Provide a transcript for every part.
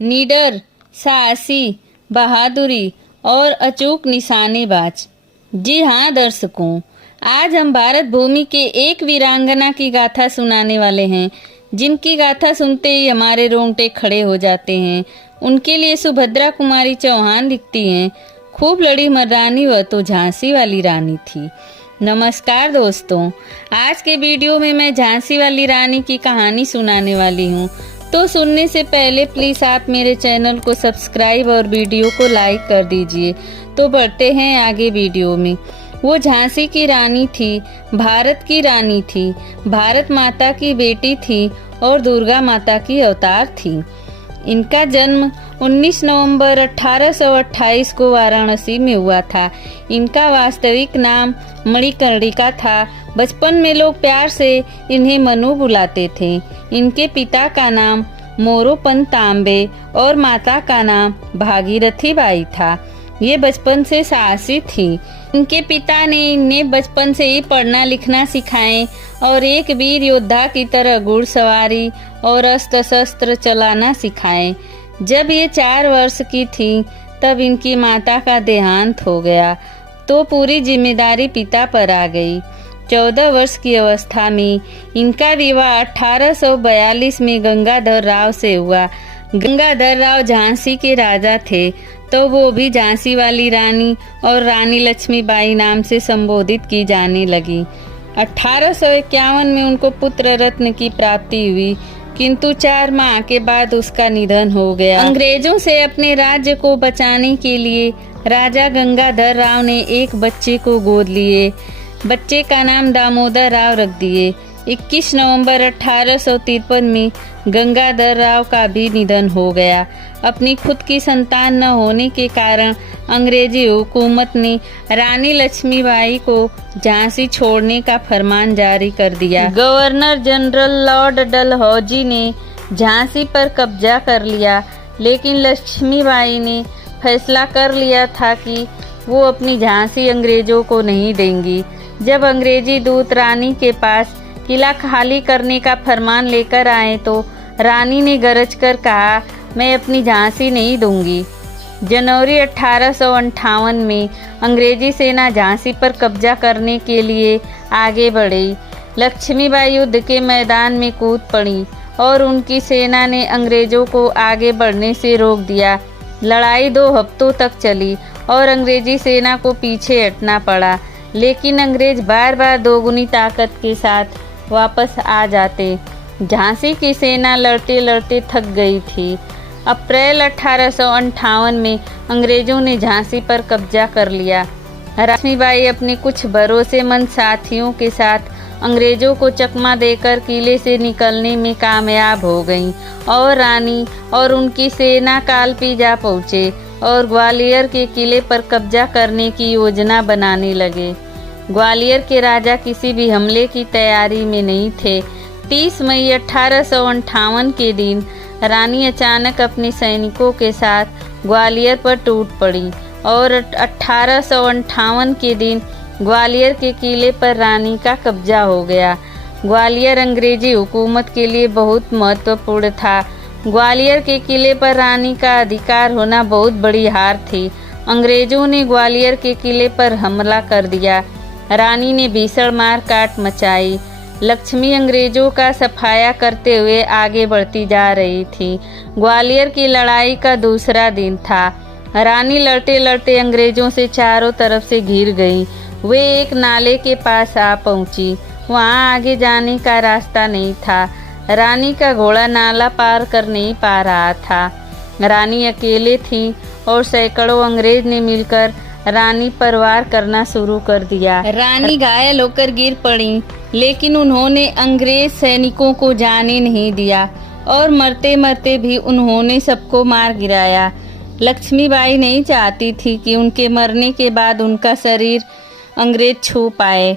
निडर, साहसी, बहादुरी और अचूक निशानेबाज। जी हाँ दर्शकों, आज हम भारत भूमि के एक वीरांगना की गाथा सुनाने वाले हैं, जिनकी गाथा सुनते ही हमारे रोंगटे खड़े हो जाते हैं। उनके लिए सुभद्रा कुमारी चौहान लिखती हैं, खूब लड़ी मर्दानी वह तो झांसी वाली रानी थी। नमस्कार दोस्तों, आज के वीडियो में मैं झांसी वाली रानी की कहानी सुनाने वाली हूँ। तो सुनने से पहले प्लीज आप मेरे चैनल को सब्सक्राइब और वीडियो को लाइक कर दीजिए। तो बढ़ते हैं आगे वीडियो में। वो झांसी की रानी थी, भारत की रानी थी, भारत माता की बेटी थी और दुर्गा माता की अवतार थी। इनका जन्म 19 नवंबर 1828 को वाराणसी में हुआ था। इनका वास्तविक नाम मणिकर्णिका था। बचपन में लोग प्यार से इन्हें मनु बुलाते थे। इनके पिता का नाम मोरोपंत तांबे और माता का नाम भागीरथी बाई था। ये बचपन से साहसी थी। इनके पिता ने इन्हें बचपन से ही पढ़ना लिखना सिखाए और एक वीर योद्धा की तरह घुड़सवारी और अस्त्र शस्त्र चलाना सिखाए। जब ये 4 वर्ष की थी तब इनकी माता का देहांत हो गया, तो पूरी जिम्मेदारी पिता पर आ गई। 14 वर्ष की अवस्था में इनका विवाह 1842 में गंगाधर राव से हुआ। गंगाधर राव झांसी के राजा थे, तो वो भी झांसी वाली रानी और रानी लक्ष्मीबाई नाम से संबोधित की जाने लगी। 1851 में उनको पुत्र रत्न की प्राप्ति हुई, किंतु 4 माह के बाद उसका निधन हो गया। अंग्रेजों से अपने राज्य को बचाने के लिए राजा गंगाधर राव ने एक बच्चे को गोद लिए। बच्चे का नाम दामोदर राव रख दिए। 21 नवंबर 1853 में गंगाधर राव का भी निधन हो गया। अपनी खुद की संतान न होने के कारण अंग्रेजी हुकूमत ने रानी लक्ष्मीबाई को झांसी छोड़ने का फरमान जारी कर दिया। गवर्नर जनरल लॉर्ड डलहौजी ने झांसी पर कब्जा कर लिया, लेकिन लक्ष्मीबाई ने फैसला कर लिया था कि वो अपनी झांसी अंग्रेजों को नहीं देंगी। जब अंग्रेजी दूत रानी के पास किला खाली करने का फरमान लेकर आए तो रानी ने गरज कर कहा, मैं अपनी झांसी नहीं दूंगी। जनवरी 1858 में अंग्रेजी सेना झांसी पर कब्जा करने के लिए आगे बढ़ी। लक्ष्मीबाई युद्ध के मैदान में कूद पड़ी और उनकी सेना ने अंग्रेजों को आगे बढ़ने से रोक दिया। लड़ाई 2 हफ्तों तक चली और अंग्रेजी सेना को पीछे हटना पड़ा, लेकिन अंग्रेज बार बार दोगुनी ताकत के साथ वापस आ जाते। झांसी की सेना लड़ते लड़ते थक गई थी। अप्रैल 1858 में अंग्रेजों ने झांसी पर कब्जा कर लिया। लक्ष्मीबाई अपने कुछ भरोसेमंद साथियों के साथ अंग्रेजों को चकमा देकर किले से निकलने में कामयाब हो गईं और रानी और उनकी सेना कालपी जा पहुँचे और ग्वालियर के किले पर कब्जा करने की योजना बनाने लगे। ग्वालियर के राजा किसी भी हमले की तैयारी में नहीं थे। 30 मई 1858 के दिन रानी अचानक अपने सैनिकों के साथ ग्वालियर पर टूट पड़ी और 1858 के दिन ग्वालियर के किले पर रानी का कब्जा हो गया। ग्वालियर अंग्रेजी हुकूमत के लिए बहुत महत्वपूर्ण था। ग्वालियर के किले पर रानी का अधिकार होना बहुत बड़ी हार थी। अंग्रेजों ने ग्वालियर के किले पर हमला कर दिया। रानी ने भीषण मार काट मचाई। लक्ष्मी अंग्रेजों का सफाया करते हुए आगे बढ़ती जा रही थी। ग्वालियर की लड़ाई का दूसरा दिन था। रानी लड़ते लड़ते अंग्रेजों से चारों तरफ से घिर गई। वे एक नाले के पास आ पहुंची। वहां आगे जाने का रास्ता नहीं था। रानी का घोड़ा नाला पार कर नहीं पा रहा था। रानी अकेले थी और सैकड़ों अंग्रेज ने मिलकर रानी पर वार करना शुरू कर दिया। रानी घायल होकर गिर पड़ी, लेकिन उन्होंने अंग्रेज सैनिकों को जाने नहीं दिया और मरते मरते भी उन्होंने सबको मार गिराया। लक्ष्मीबाई नहीं चाहती थी कि उनके मरने के बाद उनका शरीर अंग्रेज छू पाए।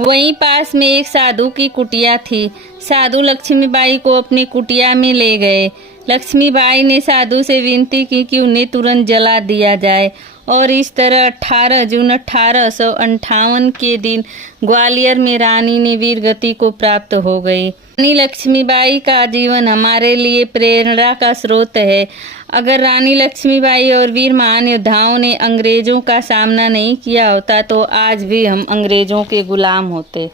वहीं पास में एक साधु की कुटिया थी। साधु लक्ष्मीबाई को अपनी कुटिया में ले गए। लक्ष्मीबाई ने साधु से विनती की कि उन्हें तुरंत जला दिया जाए और इस तरह 18 जून 1858 के दिन ग्वालियर में रानी ने वीर गति को प्राप्त हो गई। रानी लक्ष्मीबाई का जीवन हमारे लिए प्रेरणा का स्रोत है। अगर रानी लक्ष्मीबाई और वीर महान योद्धाओं ने अंग्रेजों का सामना नहीं किया होता तो आज भी हम अंग्रेजों के गुलाम होते।